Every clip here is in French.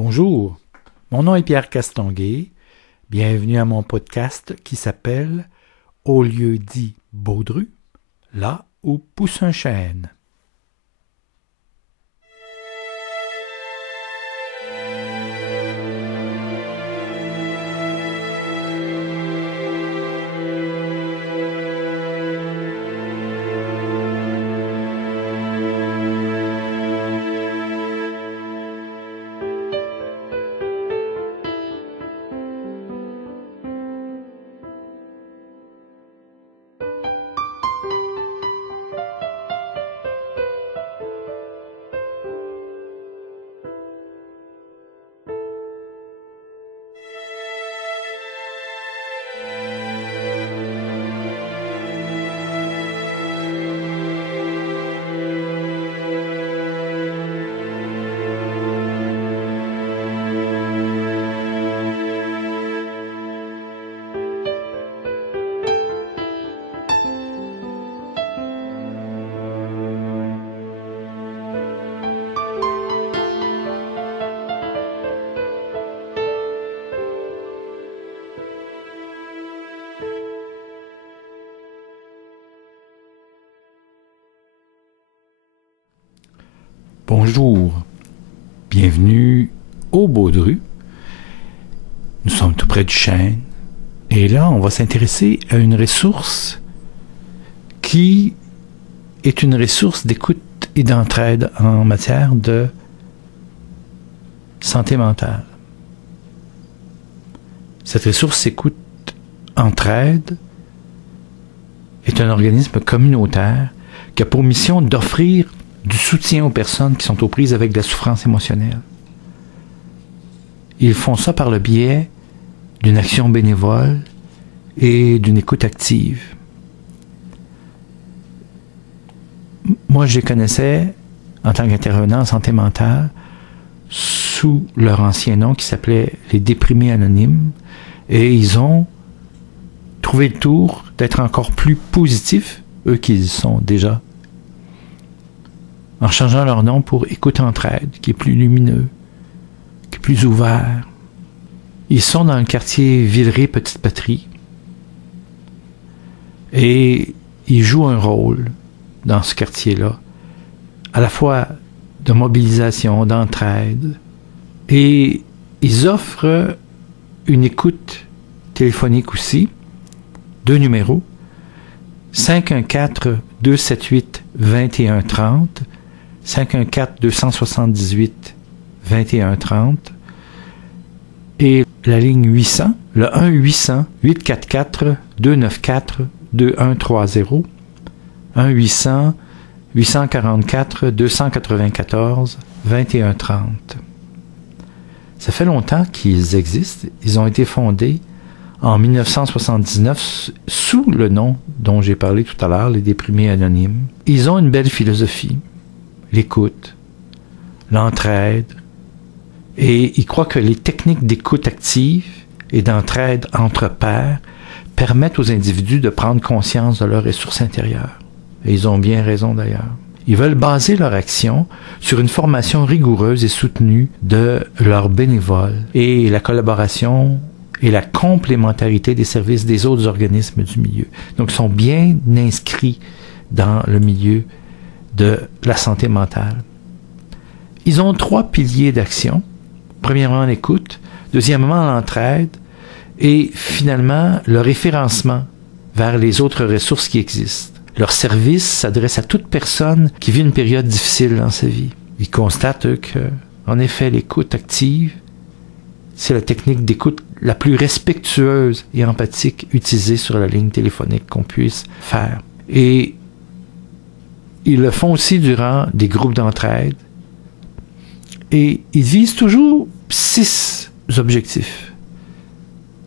Bonjour, mon nom est Pierre Castonguay. Bienvenue à mon podcast qui s'appelle « Au lieu dit Baudru, là où pousse un chêne ». Bonjour, bienvenue au Baudru. Nous sommes tout près du chêne et là on va s'intéresser à une ressource qui est une ressource d'écoute et d'entraide en matière de santé mentale. Cette ressource écoute entraide est un organisme communautaire qui a pour mission d'offrir du soutien aux personnes qui sont aux prises avec de la souffrance émotionnelle. Ils font ça par le biais d'une action bénévole et d'une écoute active. Moi, je les connaissais en tant qu'intervenant en santé mentale sous leur ancien nom qui s'appelait les Déprimés Anonymes, et ils ont trouvé le tour d'être encore plus positifs, eux qui sont déjà, en changeant leur nom pour Écoute Entraide, qui est plus lumineux, qui est plus ouvert. Ils sont dans le quartier Villeray-Petite-Patrie et ils jouent un rôle dans ce quartier-là, à la fois de mobilisation, d'entraide, et ils offrent une écoute téléphonique aussi, 2 numéros, 514-278-2130, 514-278-2130 et la ligne 800, le 1-800-844-294-2130, 1-800-844-294-2130. Ça fait longtemps qu'ils existent. Ils ont été fondés en 1979 sous le nom dont j'ai parlé tout à l'heure, les Déprimés Anonymes. Ils ont une belle philosophie, l'écoute, l'entraide, et ils croient que les techniques d'écoute active et d'entraide entre pairs permettent aux individus de prendre conscience de leurs ressources intérieures. Et ils ont bien raison d'ailleurs. Ils veulent baser leur action sur une formation rigoureuse et soutenue de leurs bénévoles et la collaboration et la complémentarité des services des autres organismes du milieu. Donc, ils sont bien inscrits dans le milieu de la santé mentale. Ils ont 3 piliers d'action. Premièrement, l'écoute. Deuxièmement, l'entraide. Et finalement, le référencement vers les autres ressources qui existent. Leur service s'adresse à toute personne qui vit une période difficile dans sa vie. Ils constatent que, en effet, l'écoute active, c'est la technique d'écoute la plus respectueuse et empathique utilisée sur la ligne téléphonique qu'on puisse faire. Et ils le font aussi durant des groupes d'entraide. Et ils visent toujours 6 objectifs.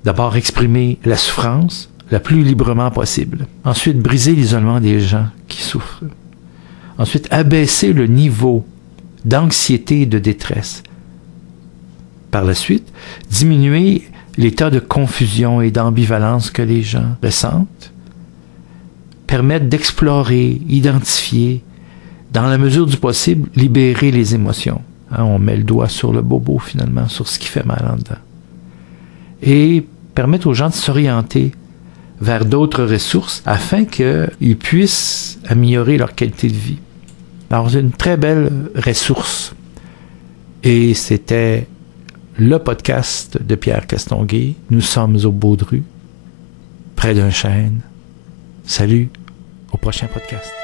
D'abord, exprimer la souffrance la plus librement possible. Ensuite, briser l'isolement des gens qui souffrent. Ensuite, abaisser le niveau d'anxiété et de détresse. Par la suite, diminuer l'état de confusion et d'ambivalence que les gens ressentent. Permettre d'explorer, identifier, dans la mesure du possible, libérer les émotions. Hein, on met le doigt sur le bobo, finalement, sur ce qui fait mal en dedans. Et permettre aux gens de s'orienter vers d'autres ressources afin qu'ils puissent améliorer leur qualité de vie. Alors, c'est une très belle ressource. Et c'était le podcast de Pierre Castonguay. Nous sommes au Baudru, près d'un chêne. Salut, au prochain podcast.